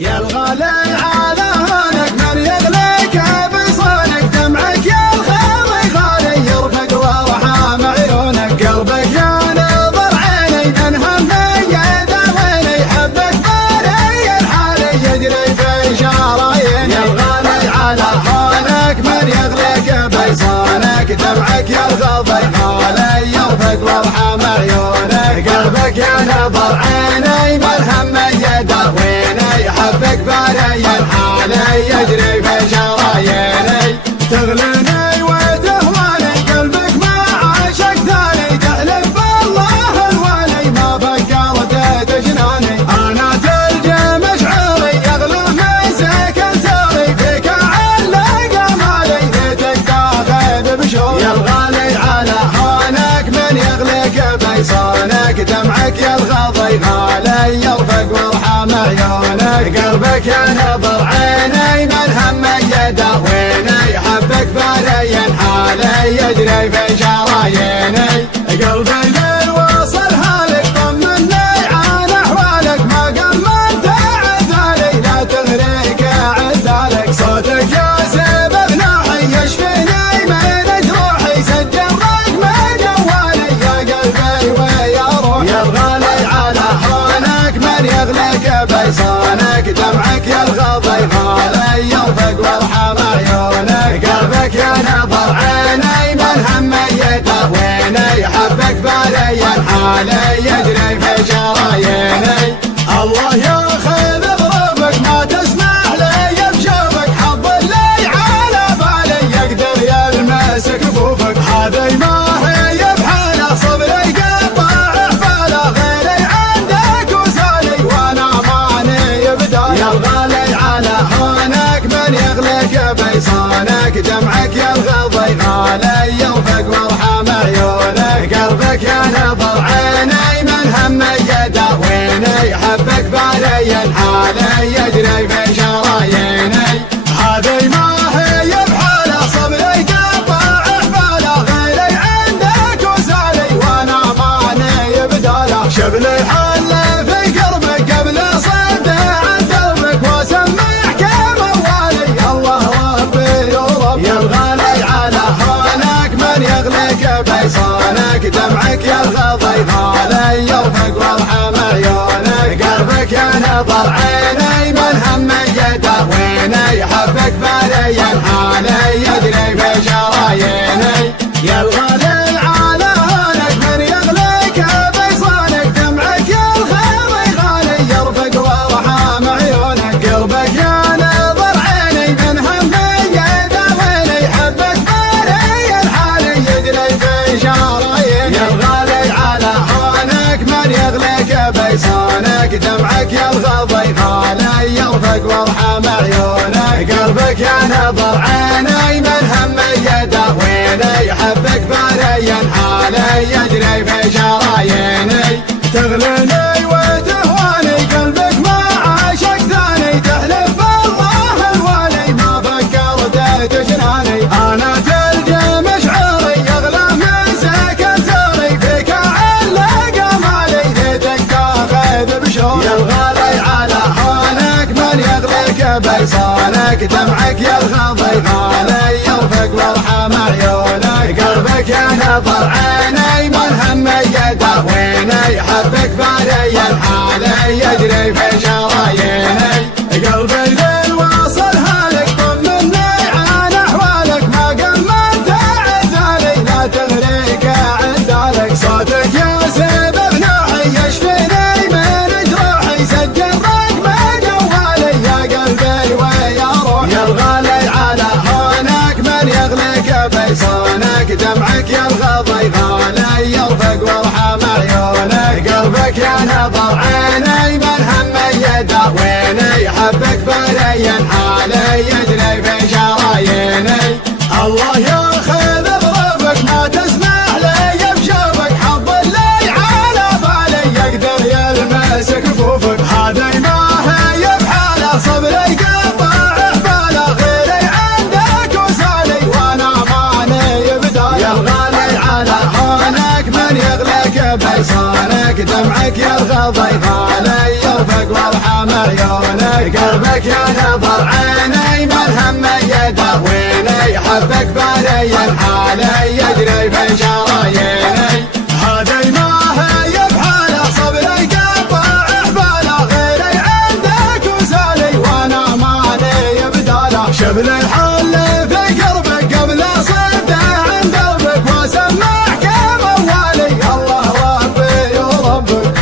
يا الغالي على هونك من يغليك بصونك دمعك يا الخالي غالي يرفق وارحام عيونك قلبك يا نظر عيني من همي يداويني حبك بالي الحالي يجري في شراييني يا الغالي على هونك من يغليك بصونك دمعك يا الغالي غالي يرفق وارحام عيونك قلبك يا نظر عيني من همي يداويني حبك بالي الحالي يجري في شراييني تغليني وتهواني قلبك ما عاشق ثاني تحلف بالله الوالي ما فكرت تجناني انا تلجى مشعري يغلى من سكن ساري فيك علق مالي ليتك تاخذ بشوري يا الغالي على هونك من يغليك بيصانك دمعك يا الغضي غالي يرفق وارحم عيونك قلبك يا نظر عيني من همي يداويني حبك بالي الحالي يجري في شراييني قلبي للوصل هالك طمني عن احوالك ما قمنت عذالي لا تغريك عذالك صوتك يا سبب ناحي يشفيني من جروحي سجل رقم جوالي يا قلبي ويا روحي يا الغالي على هونك من يغليك بيصانك دمعك يا الغضي غالي يرفق وارحم عيونك قلبك يا نظر عيني من همي يداويني حبك بالي الحالي يجري في شراييني الله ياخذ ظروفك ما تسمح لي بشوفك حظ اللي على بالي يقدر يلمس كفوفك هذي ما هي بحاله صبري قطع حباله غيري عندك وسالي وانا ماني بدايه يا الغالي على هونك من يغليك بيصانك دمعك يا الغضي غالي يرفق وارحم عيونك قلبك يا نظر عيني من همي يداويني حبك بالي الحالي يجري في شراييني هذي ما هي بحاله صبري قطع حباله غيري عندك وسالي وانا ماني بداله شبلي حل في قربك قبل صد عن دربك واسمعك موالي الله ربي ورب يا الغالي على هونك من يغليك بيصانك دمعك يا الغضي غالي يرفق وارحم عيونك قلبك يا نظر عيني من همي يداويني حبك بالي الحالي يجري في شراييني يا الغالي على هونك من يغليك بيصانك دمعك يا الغالي غالي يرفق وارحم عيونك قلبك يا نظر عيني من همي يداويني حبك بالي الحالي يجري في شراييني يا الغالي على هونك من يغليك بيصانك دمعك يا الغضي غالي يرفق وارحم عيونك قلبك يا نظر عيني من همي يداويني حبك بالي الحالي يجري في شراييني تغليني وتهواني قلبك ما عاشق ثاني تحلف بالله الوالي ما فكرت تجناني انا تلجى مشعري يغلى من سكن ساري فيك علق مالي ليتك تاخذ بشوري يا الغالي على هونك من يغليك بيصانك دمعك يا الغضي غالي يرفق وارحم عيونك قلبك يا نظر عيني من همي يداويني حبك بالي الحالي يجري في شراييني قلبي للوصل هالك طمني عن احوالك ما قمنت عذالي لا تغريك عذالك صوتك يا سبب نوحي يشفيني من جروحي سجل رقم جوالي يا قلبي ويا روحي يا الغالي على هونك من يغليك بيصانك دمعك يا الغضي غالي يرفق وارحم عيونك قلبك يا نظر عيني من همي يداويني حبك بالي الحالي يجري في شراييني الله ياخذ ظروفك ما تسمح لي بشوفك حظ اللي على بالي يقدر يلمس كفوفك هذي ما هي بحاله صبري قطع حباله غيري عندك وسالي وانا ماني بدايه يا الغالي على هونك من يغليك بيصانك دمعك يا الغضي غالي يرفق وارحم عيونك قلبك يا نظر عيني ملهم يداويني حبك بالي الحالي يجري في شراييني هذي ما هي بحاله صبري قطع حباله غيري عندك وسالي وانا مالي بداله شبل الحل في قلبك قبل صد عند قلبك واسمعك موالي الله ربي وربك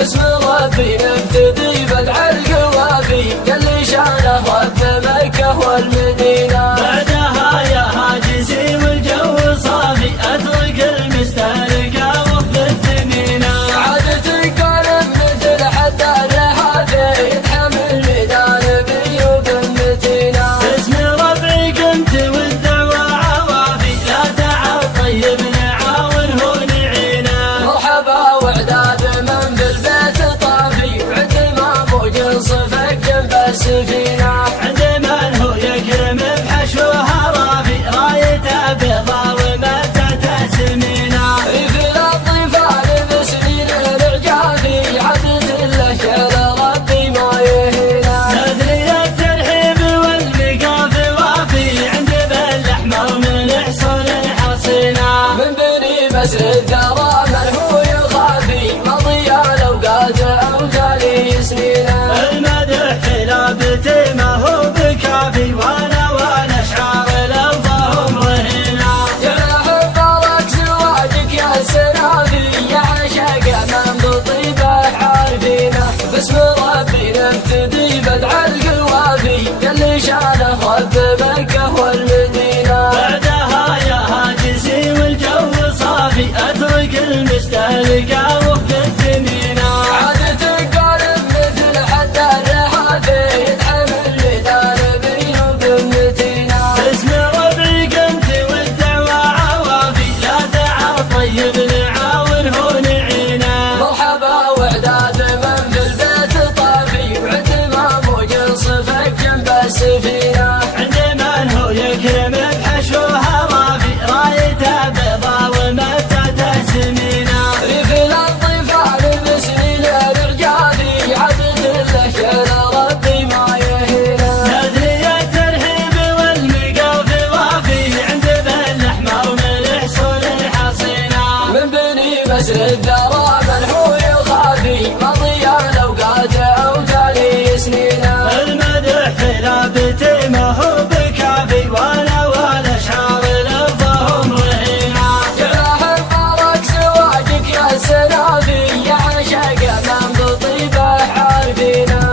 بسم ربي نبتدي بدع القوافي قال لي شانه رب مكة والمدينة بعدها يا هاجسي والجو صافي اترك المستهلكة وفد الثمينة عادتك قلب مثل حتى الرحافي يتحمل ميدان بيوب متينة باسم ربي قمت والدعوة عوافي لا تعب طيب نعاون هو نعينا مرحبا وعداد من بالبيت طافي وعند ما موج صفك جنب السفينة عند من هو يكرم بحشوها رافي رايته بيضا ومتته سمينة في الأطفال بسنين الرجافي عدت الأشياء ربي ما يهينا نذري الترحيب والمقاف وافي عند بالأحمر من حصون حصينا من بني بسر الثرى من هو يخافي مضي الأوقات أمثالي سنينا المدح في لابتي ما هو بكافي وانا اشعار الافضل رهينا جرح بارك زواجك يا سنافي يا عشاق من بطيبه عارفينه باسم ربي نبتدي بدع القوافي قال لي شانه رب مكة والمدينة بعدها يا هاجسي والجو صافي اترك المستهلكة وفد الثمينة عادتك قالب مثل حتى الرحافي يتحمل ميدان بيوب متينة باسم ربي قمت والدعوة عوافي لا تعب طيب نعاون هو نعينا مرحبا وعداد من بالبيت طافي وعند ما موج صفك جنب السفينة عند من هو يكرم بحشوها رافي رايته بيضا ومتته سمينة ريف الأطفال بسنين الرجافي عدت الأشياء ربي ما يهينا نذري الترحيب والمقاف وافي عند بالأحمر من حصون حصينا من بني بسر الثرى من هو يخافي مضي الأوقات أمثالي سنينا المدح في لابتي ما هو بكافي وانا اشعار الافضل رهينا جرح بارك زواجك يا سنافي يا عشاق من بطيبه عارفينه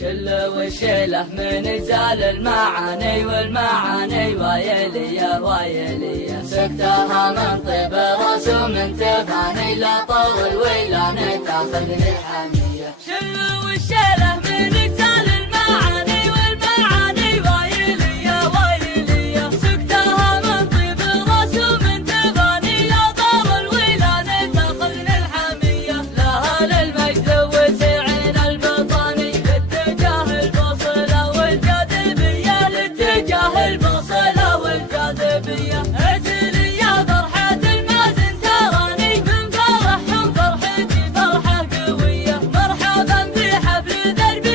شلة والشيلة من زال المعاني والمعاني ويلي يا ويلي سكتها من طيب رسوم تفاني لا طول ولا نتاخذ الحمية شلة والشيلة من زال المعاني والمعاني ويلي يا ويلي سكتها من طيب رسوم تفاني لا طول ولا نتاخذ الحمية لها للمجد وسعين البطاني لاتجاه البصلة والجاذبية لاتجاه البصلة والجاذبية اعتلي يا فرحة المازن تراني من فرحهم فرحتي فرحة قوية مرحبا بحفل درب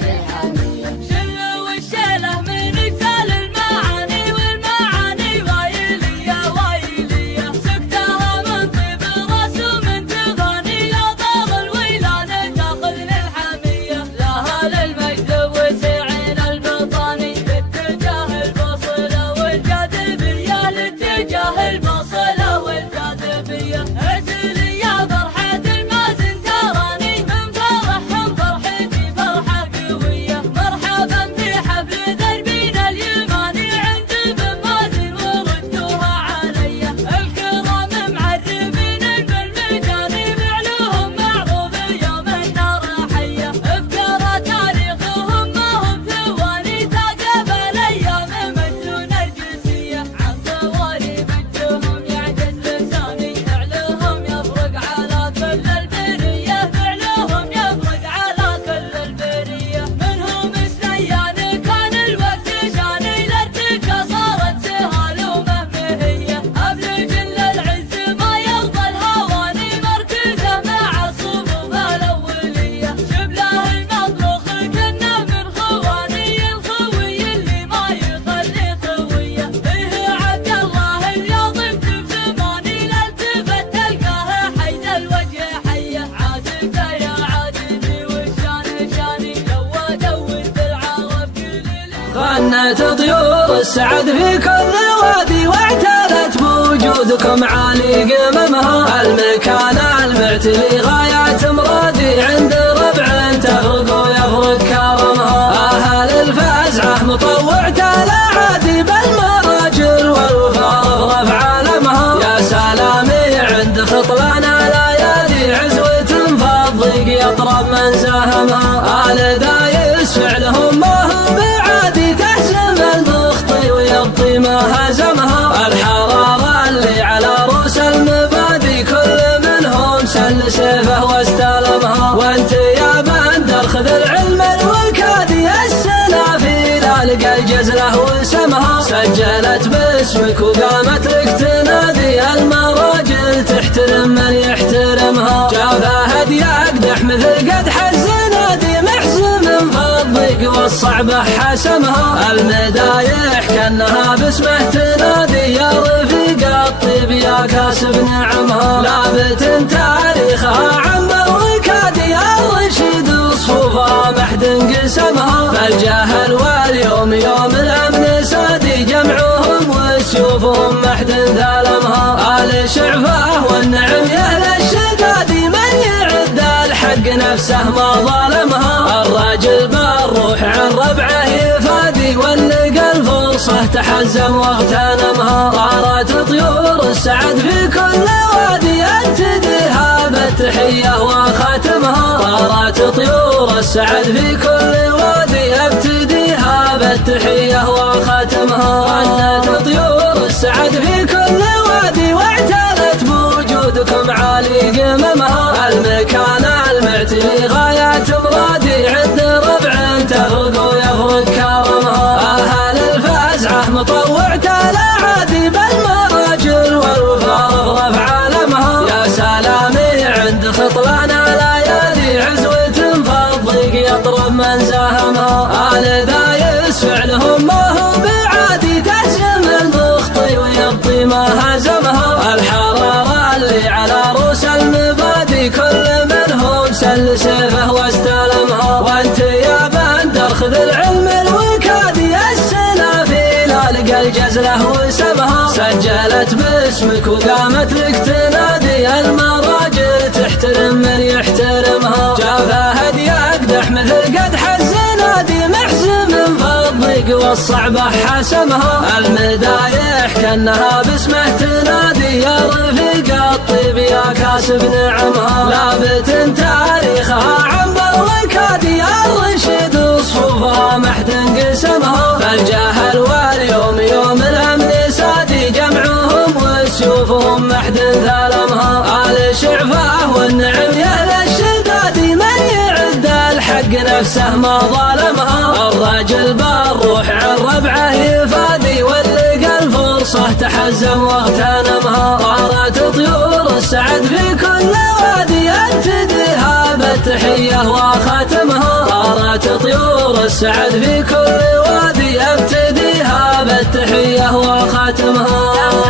تاخذ الحامية. شلوا الشيلة من رجال المعاني والمعاني وايلية وايلية، سكتها من طيب الراس ومن تفاني يا طاغ الويلان تاخذ الحامية. لها للمجد وسعين البطاني لاتجاه البصلة والجاذبية، لاتجاه البصلة والجاذبية. اعتلي يا فرحة المازن تراني من فرحهم فرحتي فرحة قوية. مرحبا في حفل دربين اليماني عند بن مازن وردوها علي. الكرام معربين بالمجاني فعلهم معروف يوم النار حية. افكار تاريخهم ما هم ثواني ثاقب الايام مجنون نرجسية. عن ثواني بجهم يعجز لساني، فعلهم يفرق على كل البرية، فعلهم يفرق على كل البرية. منهم سليان كان الوقت شاني، الارتكة صارت سهال ومهمهية. ابلج للعز ما يرضى الهواني، مركزه مع الصفوف الاولية. شبله المطبخ كنا من خواني، الخوي اللي ما يخلي خويه. فيه عبد الله الياضم في زماني، لالتفت تلقاه حيد الوجه حيه. عاتبه يا عاتبي والشان شاني، لو ادور بالعرب كل غنت طيور السعد في كل وادي، واعتلت بوجودكم عالي قممها. المكان المعتلي غاية مرادي، عند ربع تفرق ويفرق كرمها. أهل الفزعة مطوع تلاعادي، بالمراجل والوفار رفع علمها. يا سلامي عند خطلنا ليالي، عزوة فالضيق يطرب من ساهمها. آل دايس فعلهم ما هو بعادي، تهزم المخطي ويبطي ما هزمها. الحرارة اللي على رؤوس المبادي، كل منهم سل سيفه واستلمها. وانت يا بندر خذ العلم الوكادي، السنافيل القى الجزله وسمها. سجلت باسمك وقامت لك تنادي، المراجل تحترم من يحترمها. جابها هدي اقدح مثل قدح الزنادي، محزم فالضيق والصعبة حسمها. المدايح كانها باسمه تنادي، يا رفيق الطيب يا كاسب نعمها. لابت تاريخها عم الركادي، الرشيد صفوفها محد انقسمها. فالجهل واليوم يوم الامن سادي، جمعهم وسيوفهم محد ثالمها. آل شعفه والنعم يا اهل الشدادي، من يعد الحق نفسه ما ظالمها. الراجل بالروح عن ربعه يفادي، واللقى الفرصة تحزم واغتنمها. طارت طيور السعد في كل وادي، انتديها بالتحية وخاتمها. طارت طيور السعد في كل وادي، ابتديها بالتحية وخاتمها. غنت طيور السعد في كل وادي، واعتلت بوجودكم عالي قممها. المكان المعتلي غاية مرادي، عند ربع تفرق ويفرق كرمها. أهل الفزعة مطوع تلاعادي، بالمراجل والوفار رفع علمها. يا سلامي عند خطلنا ليالي، عزوة فالضيق يطرب من ساهمها. آل دايس فعلهم ما هو بعادي، تهزم المخطي ويبطي ما هزمها. الحرارة اللي على رؤوس المبادي، كل منهم سل سيفه واستلمها. وانت يا بندر خذ العلم الوكادي، السنافيل القى الجزله وسمها. سجلت باسمك وقامت لك تنادي، المراجل تحترم من يحترمها. جابها هدي اقدح مثل قدح الزنادي، محزم فالضيق والصعبة حسمها. المدايح كانها باسمه تنادي، يا رفيق الطيب يا كاسب نعمها. لابت تاريخها عم الركادي، الرشيد صفوفها محد انقسمها. فالجهل واليوم يوم الامن سادي، جمعهم وسيوفهم محد ثالمها. آل شعفه والنعم يا اهل الشدادي، من يعد الحق نفسه ما ظالمها. الراجل بالروح عن ربعه يفادي، واللقى الفرصة تحزم واغتنمها. طارت طيور السعد في كل وادي، انتديها بالتحية وخاتمها. طارت طيور والسعد في كل وادي ابتديها بالتحية وخاتمها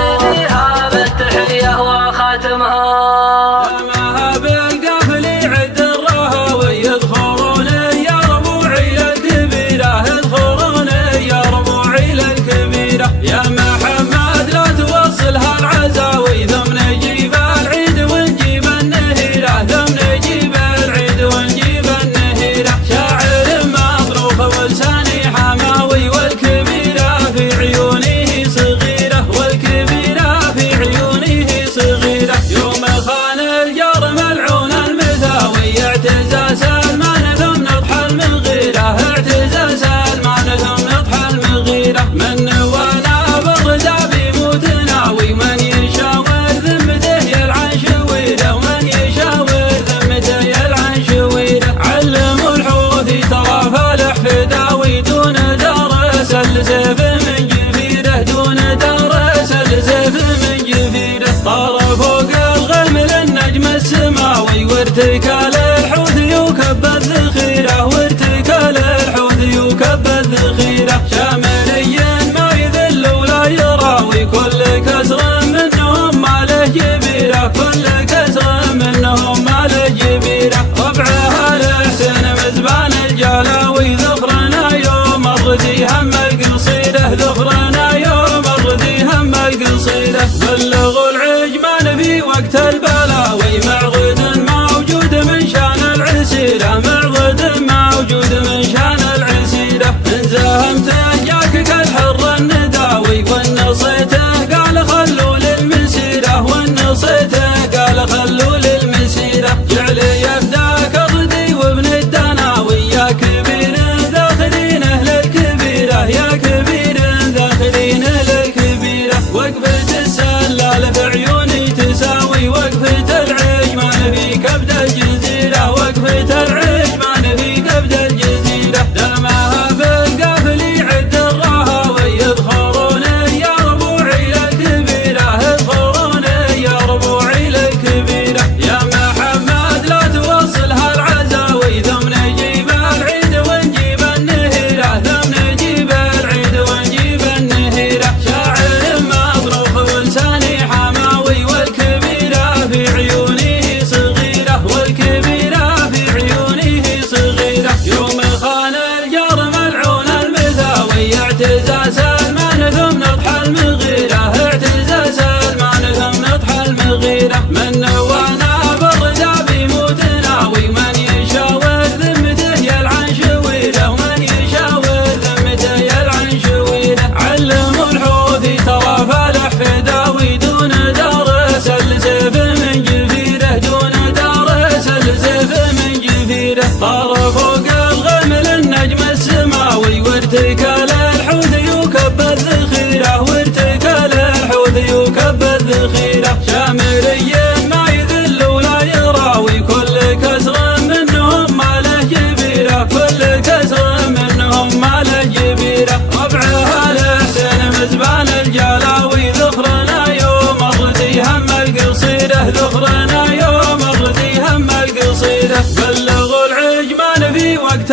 دمها بالقافل يعد الرهاوي يذخرون يا ربوعي للكبيرة يذخرون يا ربوعي للكبيرة يا محمد لا توصلها العزاوي ثم نجيب العيد ونجيب النهيرة ثم نجيب العيد ونجيب النهيرة شاعر مظروف ولساني حماوي والكبيرة في عيونه صغيرة والكبيرة في عيونه صغيرة يوم خان الجار ملعون المثاوي اعتزى سلمان ثم نضحى المغيرة اعتزى سلمان ثم نضحى المغيرة من وانا بردا بيموت ناوي من يشاور ذمته يلعن شويره ومن يشاور ذمته يلعن شويره علموا الحوثي ترى فالح فداوي دون درس السيف من جفيره دون درس السيف من جفيره طار فوق الغمل النجم السماوي وارتكال الحوثي وكب الذخيره وارتكال الحوثي وكب الذخيره شاملي ما يذل ولا يراوي كل كسر منهم ما له جبيره كل كسر منهم ما له جبيره ربعها الحسين مزبان الجلاوي ذخرنا يوم الردي هم القصيده ذخرنا يوم الردي هم القصيده بلغوا العجمان في وقت البلاوي معغد موجود من شان العسيره معغد موجود من شان العسيره ان زهمته جاك كالحر النداوي والنصيته قال خلوا للمسيره والنصيته قال خلوا للمسيره جعلي يفداك الردي وابن الدناوي يا كبير ذاخرينه للكبيره يا كبير ذاخرينه للكبيره وقفة السلال في عيوني تساوي وقفة العجمان في كبد الجزيرة وقفة العجمان في كبد الجزيرة دمها بالقافل يعد الرهاوي يذخرون يا ربوعي للكبيرة يذخرون يا ربوعي للكبيرة يا محمد لا توصلها العزاوي ثم نجيب العيد ونجيب النهيرة ثم نجيب العيد ونجيب النهيرة شاعر مظروف ولساني حماوي والكبيرة في عيونه صغيرة والكبيرة في عيونه صغيرة يوم خان الجار ملعون المثاوي اعتزى سلمان ثم نضحى المغيرة اعتزى سلمان ثم نضحى المغيرة من وانا بردا بيموت ناوي من يشاور ذمته يلعن شويره ومن يشاور ذمته يلعن شويره علموا الحوثي ترى فالح فداوي دون درس السيف من جفيره دون درس السيف من جفيره طار فوق الغمل النجم السماوي وارتكال الحوثي وكب الذخيره وارتكال الحوثي وكب الذخيره شاملي ما يذل ولا يراوي كل كسر منهم ما له جبيره كل كسر منهم ما له جبيره ربعها الحسين مزبان الجلاوي ذخرنا يوم الردي هم القصيده ذخرنا يوم الردي هم القصيده بلغوا العجمان في وقت